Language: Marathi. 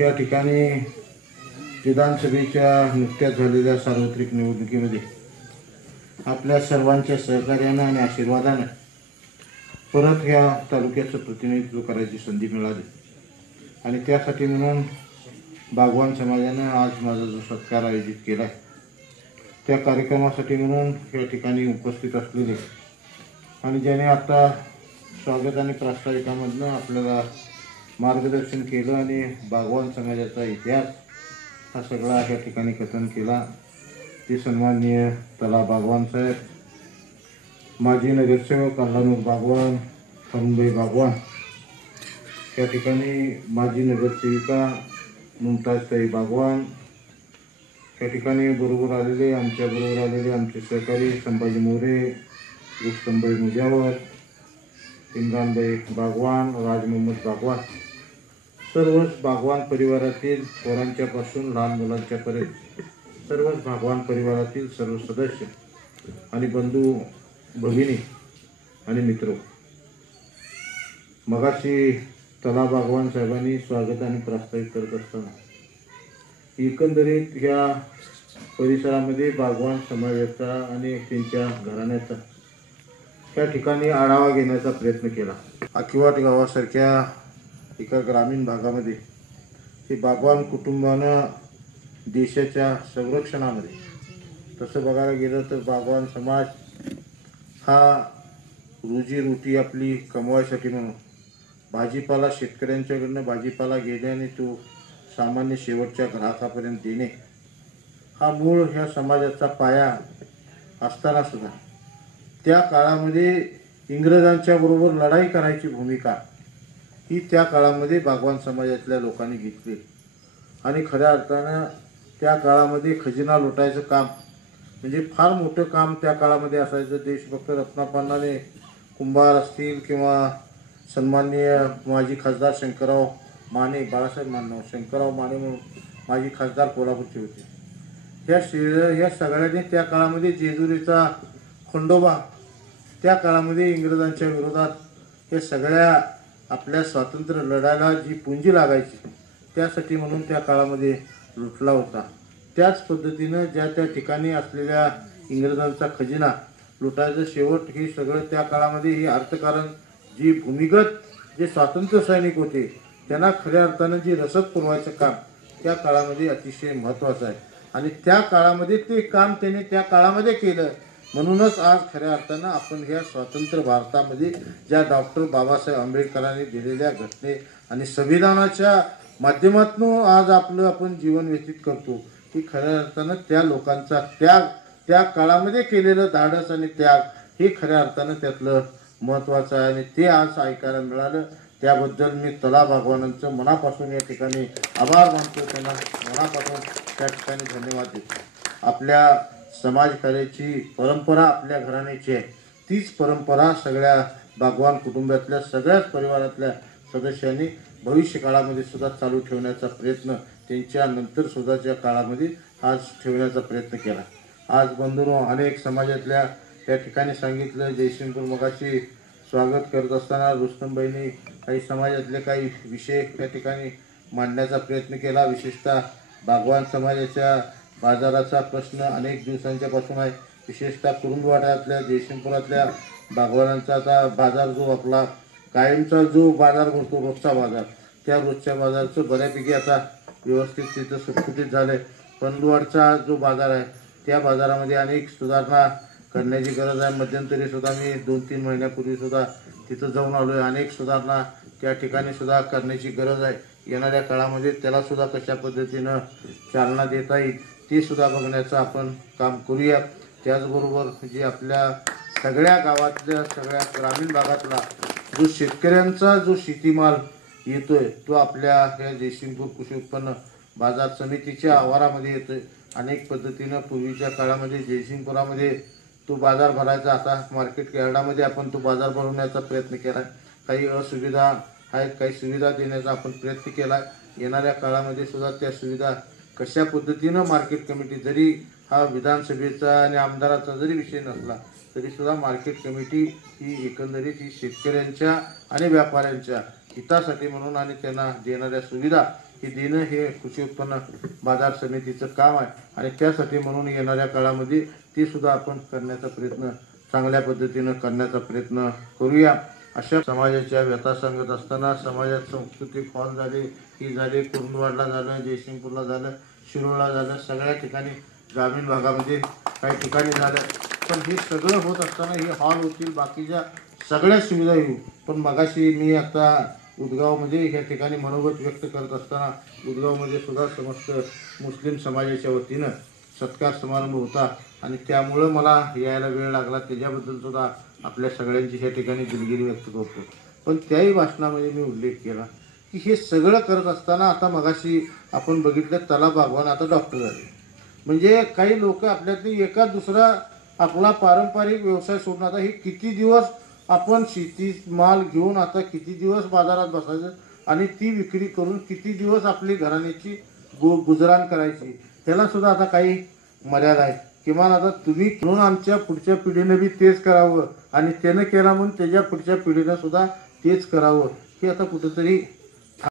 या ठिकाणी विधानसभेच्या नुकत्याच झालेल्या सार्वत्रिक निवडणुकीमध्ये आपल्या सर्वांच्या सहकार्यानं आणि आशीर्वादानं परत ह्या तालुक्याचं प्रतिनिधित्व करायची संधी मिळाली आणि त्यासाठी म्हणून बागवान समाजानं आज माझा जो सत्कार आयोजित केला आहे त्या कार्यक्रमासाठी म्हणून या ठिकाणी उपस्थित असलेले आणि ज्याने आता स्वागत आणि प्रास्ताविकामधनं आपल्याला मार्गदर्शन केलं आणि बागवान समाजाचा इतिहास हा सगळा या ठिकाणी कथन केला ते सन्माननीय तला बागवान साहेब, माजी नगरसेवक अल्लानूर बागवान, अरुणभाई बागवान, या ठिकाणी माजी नगरसेविका मुमताजताई बागवान, या ठिकाणी आमच्याबरोबर आलेले आमचे सहकारी संभाजी मोरे, रुस्तमभाई मुजावर, इम्रानभाई बागवान, राज मोहम्मद बागवान, सर्वच बागवान परिवारातील पोरांच्यापासून लहान मुलांच्यापर्यंत सर्वच बागवान परिवारातील सर्व सदस्य आणि बंधू भगिनी आणि मित्र, मगाशी तला बागवान साहेबांनी स्वागत आणि प्रास्ताविक करत असताना एकंदरीत ह्या परिसरामध्ये बागवान समाजाचा आणि त्यांच्या घराण्याचा त्या ठिकाणी आढावा घेण्याचा प्रयत्न केला। अकिवाट गावासारख्या एका ग्रामीण भागामध्ये हे बागवान कुटुंबानं देशाच्या संरक्षणामध्ये तसं बघायला गेलं तर बागवान समाज हा रोजीरोटी आपली कमवायसाठी म्हणून भाजीपाला शेतकऱ्यांच्याकडनं भाजीपाला गेल्याने तो सामान्य शेवटच्या ग्राहकापर्यंत देणे हा मूळ ह्या समाजाचा पाया असताना सुद्धा त्या काळामध्ये इंग्रजांच्या बरोबर लढाई करायची भूमिका ही त्या काळामध्ये बागवान समाजातल्या लोकांनी घेतली आणि खऱ्या अर्थानं त्या काळामध्ये खजिना लुटायचं काम म्हणजे फार मोठं काम त्या काळामध्ये असायचं। देशभक्त रत्नापांनाने कुंभार असतील किंवा सन्माननीय माजी खासदार शंकरराव माने, बाळासाहेब मानव शंकरराव माने म्हणून माजी खासदार कोल्हापूरचे होते, ह्या सगळ्यांनी त्या काळामध्ये जेजुरीचा खंडोबा त्या काळामध्ये इंग्रजांच्या विरोधात या सगळ्या आपल्या स्वातंत्र्य लढायला जी पुंजी लागायची त्यासाठी म्हणून त्या काळामध्ये लुटला होता। त्याच पद्धतीनं ज्या त्या ठिकाणी असलेल्या इंग्रजांचा खजिना लुटायचं शेवट हे सगळं त्या काळामध्ये ही अर्थकारण जी भूमिगत जे स्वातंत्र्य सैनिक होते त्यांना खऱ्या अर्थानं जी रसद पुरवायचं काम त्या काळामध्ये अतिशय महत्त्वाचं आहे आणि त्या काळामध्ये ते काम त्यांनी त्या काळामध्ये केलं म्हणूनच आज खऱ्या अर्थानं आपण ह्या स्वतंत्र भारतामध्ये ज्या डॉक्टर बाबासाहेब आंबेडकरांनी दिलेल्या घटने आणि संविधानाच्या माध्यमातून आज आपण जीवन व्यतीत करतो की खऱ्या अर्थानं त्या लोकांचा त्याग त्या काळामध्ये केलेलं धाडस आणि त्याग हे खऱ्या अर्थानं त्यातलं महत्त्वाचं आहे आणि ते आज ऐकायला मिळालं त्याबद्दल मी तला बागवानांचं मनापासून या ठिकाणी आभार मानतो, त्यांना मनापासून त्या ठिकाणी धन्यवाद देतो। आपल्या समाजकार्याची परंपरा आपल्या घराण्याची आहे, तीच परंपरा सगळ्या बागवान कुटुंबातल्या सगळ्याच परिवारातल्या सदस्यांनी भविष्य काळामध्ये सुद्धा चालू ठेवण्याचा प्रयत्न त्यांच्या नंतर सुद्धाच्या काळामध्ये आज ठेवण्याचा प्रयत्न केला। आज बंधूंनो अनेक समाजातल्या त्या ठिकाणी सांगितलं, जयसिंगपूर मगाशी स्वागत करत असताना रुस्तमबाईंनी काही समाजातले काही विषय त्या ठिकाणी मांडण्याचा प्रयत्न केला। विशेषतः बागवान समाजाच्या बाजाराचा प्रश्न अनेक दिवसांच्यापासून आहे, विशेषतः कुरुंदवाड्यातल्या जयसिंगपुरातल्या बागवानांचा आता बाजार जो आपला कायमचा जो बाजार भरतो रोजचा बाजार त्या रोजच्या बाजारचं बऱ्यापैकी आता व्यवस्थित तिथं सुटसुटीत झालं आहे। कुरुंदवाडचा जो बाजार आहे त्या बाजारामध्ये अनेक सुधारणा करण्याची गरज आहे। मध्यंतरी सुद्धा मी 2-3 महिन्यापूर्वी सुद्धा तिथं जाऊन आलो आहे, अनेक सुधारणा त्या ठिकाणी सुद्धा करण्याची गरज आहे। येणाऱ्या काळामध्ये त्याला सुद्धा कशा पद्धतीनं चालना देता येईल ते सुद्धा बघण्याचं आपण काम करूया। त्याचबरोबर जे आपल्या सगळ्या गावातल्या सगळ्या ग्रामीण भागातला जो शेतकऱ्यांचा जो शेतीमाल येतोय तो आपल्या ह्या जयसिंगपूर कृषी उत्पन्न बाजार समितीच्या आवारामध्ये येतोय। अनेक पद्धतीनं पूर्वीच्या काळामध्ये जयसिंगपुरामध्ये तो बाजार भरायचा, आता मार्केट यार्डामध्ये आपण तो बाजार भरवण्याचा प्रयत्न केला। काही असुविधा आहेत, काही सुविधा देण्याचा आपण प्रयत्न केला। येणाऱ्या काळामध्ये सुद्धा त्या सुविधा कशा पद्धतीनं मार्केट कमिटी जरी हा विधानसभेचा आणि आमदाराचा जरी विषय नसला तरी सुद्धा मार्केट कमिटी ही एकंदरीत ही शेतकऱ्यांच्या आणि व्यापाऱ्यांच्या हितासाठी म्हणून आणि त्यांना देणाऱ्या सुविधा हे देणं हे कृषी उत्पन्न बाजार समितीचं काम आहे आणि त्यासाठी म्हणून येणाऱ्या काळामध्ये ते सुद्धा आपण करण्याचा प्रयत्न चांगल्या पद्धतीनं करण्याचा प्रयत्न करूया. अशा समाजाच्या व्यथा सांगत असताना समाजात सांस्कृतिक हॉल झाले, ही झाले, कुरुंदवाडला झालं, जयसिंगपूरला झालं, शिरोळला झालं, सगळ्या ठिकाणी ग्रामीण भागामध्ये काही ठिकाणी झालं. पण हे सगळं होत असताना हे हॉल होतील, बाकीच्या सगळ्या सुविधा येऊ. पण मगाशी मी आता उदगावमध्ये ह्या ठिकाणी मनोगत व्यक्त करत असताना उदगावमध्ये सुद्धा समस्त मुस्लिम समाजाच्या वतीनं सत्कार समारंभ होता आणि त्यामुळं मला यायला वेळ लागला. त्याच्याबद्दल सुद्धा आपल्या सगळ्यांची ह्या ठिकाणी दिलगिरी व्यक्त करतो. पण त्याही भाषणामध्ये मी उल्लेख केला की हे सगळं करत असताना आता मगाशी आपण बघितलं तला बागवान आता डॉक्टर झाले. म्हणजे काही लोक आपल्यातली एका दुसरा आपला पारंपरिक व्यवसाय सोडून आता हे किती दिवस आपण शेती माल घेऊन आता किती दिवस बाजारात बसायचं आणि ती विक्री करून किती दिवस आपली घराण्याची गुजराण करायची, त्याला सुद्धा आता काही मर्यादा आहे. किमान आता तुम्ही म्हणून आमच्या पुढच्या पिढीनं बी तेच करावं आणि त्यानं केला म्हणून त्याच्या पुढच्या पिढीनं सुद्धा तेच करावं, हे आता कुठंतरी